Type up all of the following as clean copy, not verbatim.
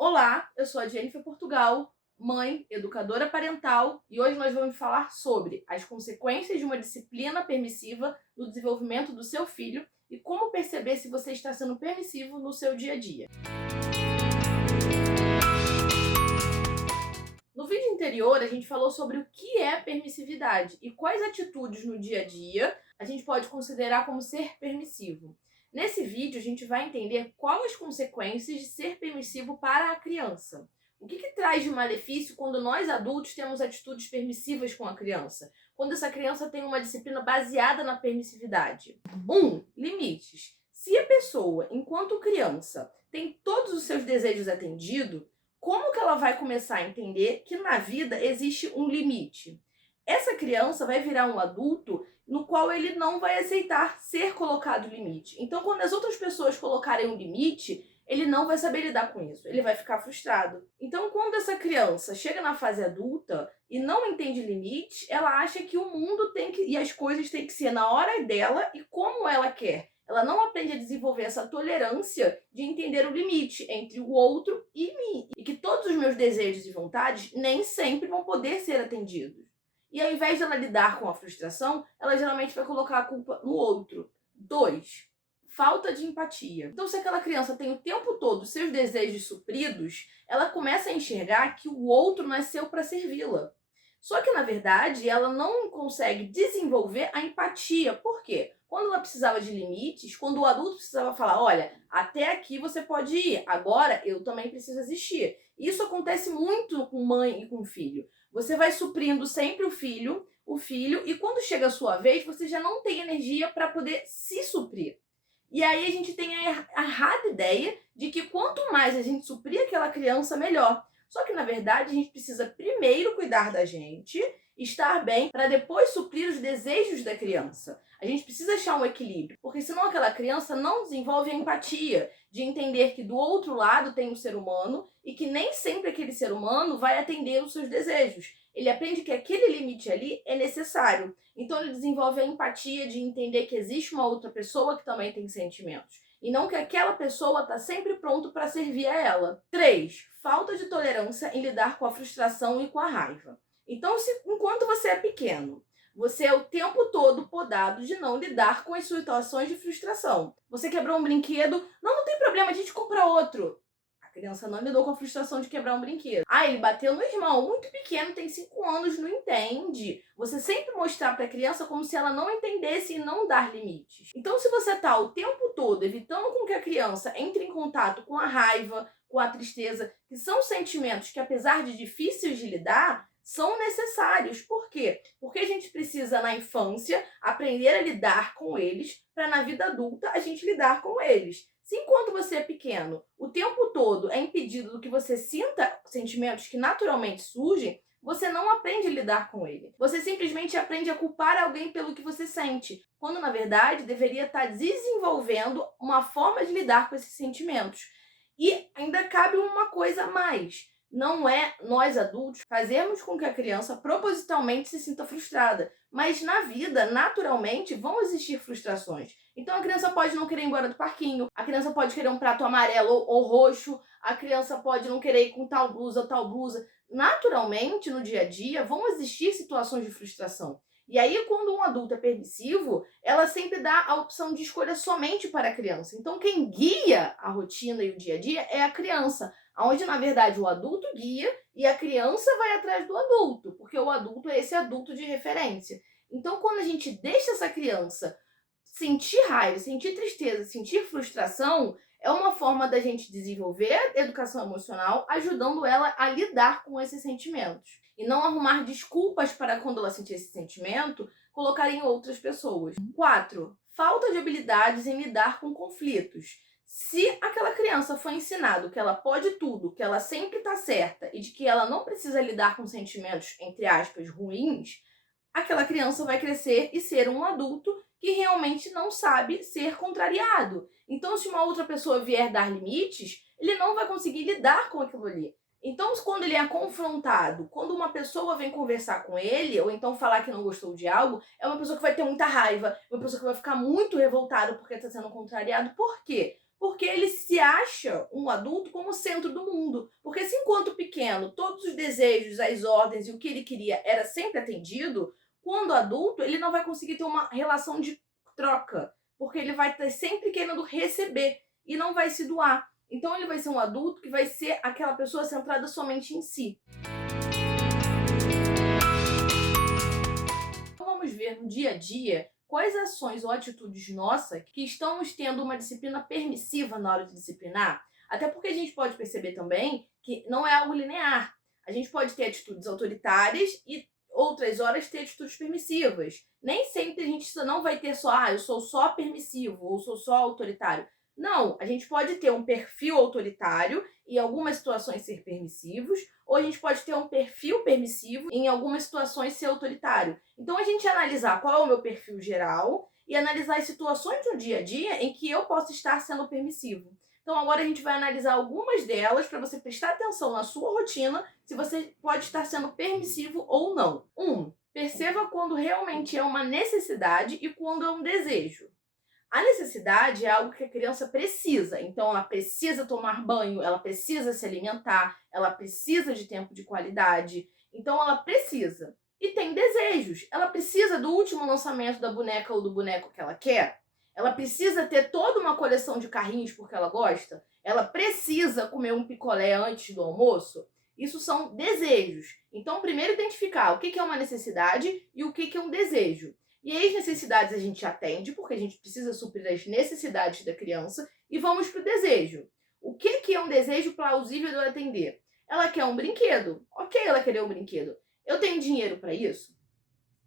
Olá, eu sou a Jennifer Portugal, mãe, educadora parental, e hoje nós vamos falar sobre as consequências de uma disciplina permissiva no desenvolvimento do seu filho e como perceber se você está sendo permissivo no seu dia a dia. No vídeo anterior, a gente falou sobre o que é permissividade e quais atitudes no dia a dia a gente pode considerar como ser permissivo. Nesse vídeo, a gente vai entender quais as consequências de ser permissivo para a criança. O que traz de malefício quando nós adultos temos atitudes permissivas com a criança? Quando essa criança tem uma disciplina baseada na permissividade. 1. Limites. Se a pessoa, enquanto criança, tem todos os seus desejos atendidos, como que ela vai começar a entender que na vida existe um limite? Essa criança vai virar um adulto no qual ele não vai aceitar ser colocado limite. Então, quando as outras pessoas colocarem um limite, ele não vai saber lidar com isso, ele vai ficar frustrado. Então, quando essa criança chega na fase adulta e não entende limite, ela acha que o mundo tem que, e as coisas têm que ser na hora dela e como ela quer. Ela não aprende a desenvolver essa tolerância de entender o limite entre o outro e mim. E que todos os meus desejos e vontades nem sempre vão poder ser atendidos. E ao invés de ela lidar com a frustração, ela geralmente vai colocar a culpa no outro. 2. Falta de empatia. Então, se aquela criança tem o tempo todo seus desejos supridos, ela começa a enxergar que o outro nasceu para servi-la. Só que, na verdade, ela não consegue desenvolver a empatia. Por quê? Quando ela precisava de limites, quando o adulto precisava falar, olha, até aqui você pode ir, agora eu também preciso existir. Isso acontece muito com mãe e com filho. Você vai suprindo sempre o filho, e quando chega a sua vez, você já não tem energia para poder se suprir. E aí a gente tem a errada ideia de que quanto mais a gente suprir aquela criança, melhor. Só que, na verdade, a gente precisa primeiro cuidar da gente, estar bem, para depois suprir os desejos da criança. A gente precisa achar um equilíbrio, porque senão aquela criança não desenvolve a empatia de entender que do outro lado tem um ser humano e que nem sempre aquele ser humano vai atender os seus desejos. Ele aprende que aquele limite ali é necessário. Então ele desenvolve a empatia de entender que existe uma outra pessoa que também tem sentimentos. E não que aquela pessoa está sempre pronto para servir a ela. 3. Falta de tolerância em lidar com a frustração e com a raiva. Então, enquanto você é pequeno, você é o tempo todo podado de não lidar com as situações de frustração. Você quebrou um brinquedo, não tem problema, a gente compra outro. A criança não lidou com a frustração de quebrar um brinquedo. Ele bateu no irmão, muito pequeno, tem 5 anos, não entende. Você sempre mostrar para a criança como se ela não entendesse e não dar limites. Então, se você está o tempo todo evitando com que a criança entre em contato com a raiva, com a tristeza, que são sentimentos que, apesar de difíceis de lidar, são necessários. Por quê? Porque a gente precisa, na infância, aprender a lidar com eles, para na vida adulta a gente lidar com eles. Se enquanto você é pequeno, o tempo todo é impedido do que você sinta sentimentos que naturalmente surgem, você não aprende a lidar com ele. Você simplesmente aprende a culpar alguém pelo que você sente, quando na verdade deveria estar desenvolvendo uma forma de lidar com esses sentimentos. E ainda cabe uma coisa a mais. Não é nós adultos fazermos com que a criança propositalmente se sinta frustrada, mas na vida, naturalmente, vão existir frustrações. Então a criança pode não querer ir embora do parquinho, a criança pode querer um prato amarelo ou roxo, a criança pode não querer ir com tal blusa ou tal blusa. Naturalmente, no dia a dia, vão existir situações de frustração. E aí, quando um adulto é permissivo, ela sempre dá a opção de escolha somente para a criança. Então, quem guia a rotina e o dia a dia é a criança, onde, na verdade, o adulto guia e a criança vai atrás do adulto, porque o adulto é esse adulto de referência. Então, quando a gente deixa essa criança sentir raiva, sentir tristeza, sentir frustração, é uma forma da gente desenvolver a educação emocional, ajudando ela a lidar com esses sentimentos. E não arrumar desculpas para quando ela sentir esse sentimento, colocar em outras pessoas. 4. Falta de habilidades em lidar com conflitos. Se aquela criança foi ensinado que ela pode tudo, que ela sempre está certa e de que ela não precisa lidar com sentimentos, entre aspas, ruins, aquela criança vai crescer e ser um adulto que realmente não sabe ser contrariado. Então, se uma outra pessoa vier dar limites, ele não vai conseguir lidar com aquilo ali. Então, quando ele é confrontado, quando uma pessoa vem conversar com ele, ou então falar que não gostou de algo, é uma pessoa que vai ter muita raiva, uma pessoa que vai ficar muito revoltada porque está sendo contrariado. Por quê? Porque ele se acha um adulto como o centro do mundo. Porque se enquanto pequeno todos os desejos, as ordens e o que ele queria era sempre atendido, quando adulto ele não vai conseguir ter uma relação de troca, porque ele vai estar sempre querendo receber e não vai se doar. Então ele vai ser um adulto que vai ser aquela pessoa centrada somente em si. Então vamos ver no dia a dia quais ações ou atitudes nossas que estamos tendo uma disciplina permissiva na hora de disciplinar. Até porque a gente pode perceber também que não é algo linear. A gente pode ter atitudes autoritárias e outras horas ter atitudes permissivas. Nem sempre a gente não vai ter só, eu sou só permissivo ou sou só autoritário. Não, a gente pode ter um perfil autoritário e em algumas situações ser permissivos, ou a gente pode ter um perfil permissivo e em algumas situações ser autoritário. Então a gente analisar qual é o meu perfil geral e analisar as situações no dia a dia em que eu posso estar sendo permissivo. Então agora a gente vai analisar algumas delas para você prestar atenção na sua rotina se você pode estar sendo permissivo ou não. 1. Perceba quando realmente é uma necessidade e quando é um desejo. A necessidade é algo que a criança precisa, então ela precisa tomar banho, ela precisa se alimentar, ela precisa de tempo de qualidade, então ela precisa. E tem desejos, ela precisa do último lançamento da boneca ou do boneco que ela quer, ela precisa ter toda uma coleção de carrinhos porque ela gosta, ela precisa comer um picolé antes do almoço. Isso são desejos. Então, primeiro identificar o que é uma necessidade e o que é um desejo. E aí as necessidades a gente atende, porque a gente precisa suprir as necessidades da criança, e vamos para o desejo. O que é um desejo plausível de eu atender? Ela quer um brinquedo. Ok, ela quer um brinquedo. Eu tenho dinheiro para isso?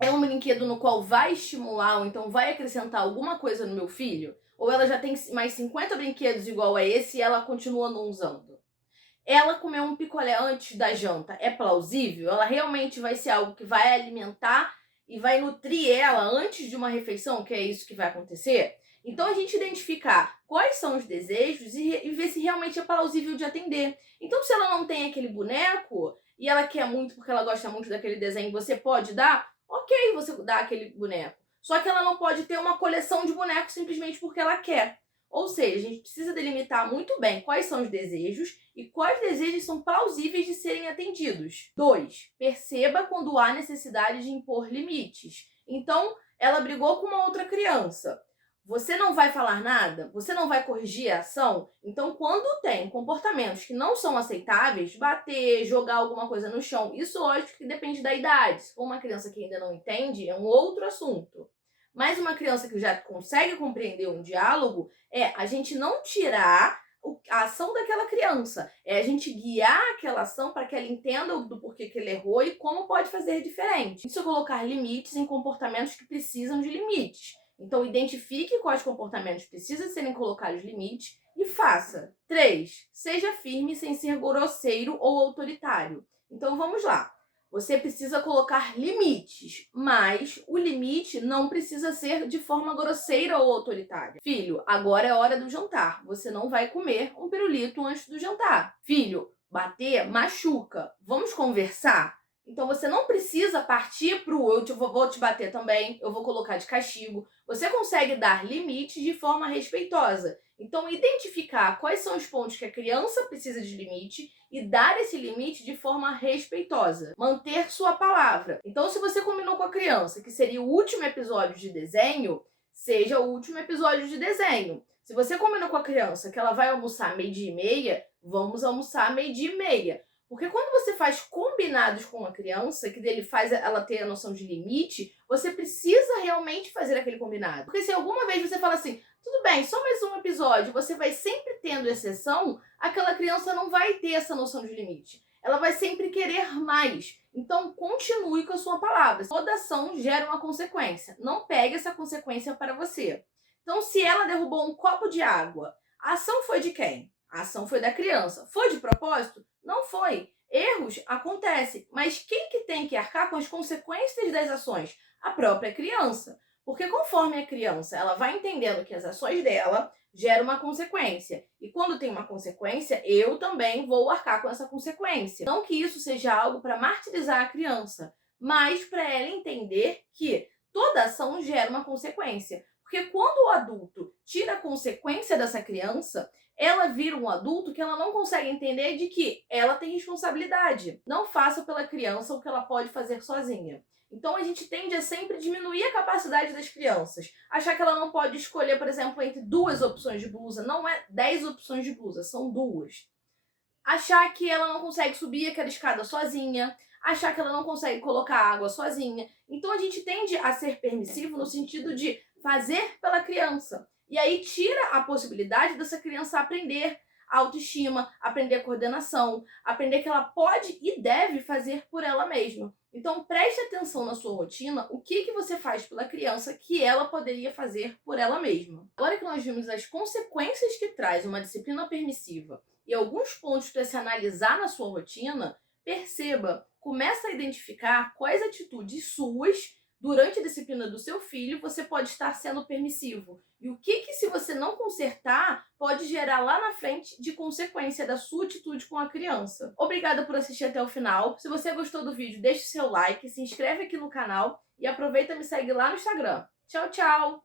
É um brinquedo no qual vai estimular ou então vai acrescentar alguma coisa no meu filho? Ou ela já tem mais 50 brinquedos igual a esse e ela continua não usando? Ela comer um picolé antes da janta é plausível? Ela realmente vai ser algo que vai alimentar e vai nutrir ela antes de uma refeição, que é isso que vai acontecer? Então a gente identificar quais são os desejos e ver se realmente é plausível de atender. Então se ela não tem aquele boneco e ela quer muito porque ela gosta muito daquele desenho, você pode dar? Ok, você dá aquele boneco. Só que ela não pode ter uma coleção de bonecos simplesmente porque ela quer. Ou seja, a gente precisa delimitar muito bem quais são os desejos e quais desejos são plausíveis de serem atendidos. 2. Perceba quando há necessidade de impor limites. Então, ela brigou com uma outra criança. Você não vai falar nada? Você não vai corrigir a ação? Então, quando tem comportamentos que não são aceitáveis, bater, jogar alguma coisa no chão, isso lógico que depende da idade. Se for uma criança que ainda não entende, é um outro assunto. Mas uma criança que já consegue compreender um diálogo, é a gente não tirar a ação daquela criança. É a gente guiar aquela ação para que ela entenda do porquê que ele errou e como pode fazer diferente. Isso é colocar limites em comportamentos que precisam de limites. Então, identifique quais comportamentos precisam serem colocados limites e faça. 3. Seja firme sem ser grosseiro ou autoritário. Então, vamos lá. Você precisa colocar limites, mas o limite não precisa ser de forma grosseira ou autoritária. Filho, agora é hora do jantar. Você não vai comer um pirulito antes do jantar. Filho, bater machuca. Vamos conversar? Então você não precisa partir para o vou te bater também, eu vou colocar de castigo. Você consegue dar limites de forma respeitosa. Então, identificar quais são os pontos que a criança precisa de limite e dar esse limite de forma respeitosa. Manter sua palavra. Então, se você combinou com a criança que seria o último episódio de desenho, seja o último episódio de desenho. Se você combinou com a criança que ela vai almoçar 12:30, vamos almoçar 12:30. Porque quando você faz combinados com a criança, que dele faz ela ter a noção de limite, você precisa realmente fazer aquele combinado. Porque se alguma vez você fala assim, tudo bem, só mais um episódio, você vai sempre tendo exceção, aquela criança não vai ter essa noção de limite. Ela vai sempre querer mais. Então, continue com a sua palavra. Toda ação gera uma consequência. Não pegue essa consequência para você. Então, se ela derrubou um copo de água, a ação foi de quem? A ação foi da criança. Foi de propósito? Não foi. Erros acontecem, mas quem que tem que arcar com as consequências das ações? A própria criança. Porque conforme a criança ela vai entendendo que as ações dela geram uma consequência. E quando tem uma consequência, eu também vou arcar com essa consequência. Não que isso seja algo para martirizar a criança, mas para ela entender que toda ação gera uma consequência. Porque quando o adulto tira a consequência dessa criança, ela vira um adulto que ela não consegue entender de que ela tem responsabilidade. Não faça pela criança o que ela pode fazer sozinha. Então a gente tende a sempre diminuir a capacidade das crianças. Achar que ela não pode escolher, por exemplo, entre 2 opções de blusa. Não é 10 opções de blusa, são 2. Achar que ela não consegue subir aquela escada sozinha. Achar que ela não consegue colocar água sozinha. Então a gente tende a ser permissivo no sentido de fazer pela criança. E aí tira a possibilidade dessa criança aprender autoestima, aprender coordenação, aprender que ela pode e deve fazer por ela mesma. Então preste atenção na sua rotina, o que você faz pela criança que ela poderia fazer por ela mesma. Agora que nós vimos as consequências que traz uma disciplina permissiva e alguns pontos para se analisar na sua rotina, perceba, começa a identificar quais atitudes suas durante a disciplina do seu filho você pode estar sendo permissivo. E o que se você não consertar, pode gerar lá na frente de consequência da sua atitude com a criança. Obrigada por assistir até o final. Se você gostou do vídeo, deixe seu like, se inscreve aqui no canal e aproveita e me segue lá no Instagram. Tchau, tchau!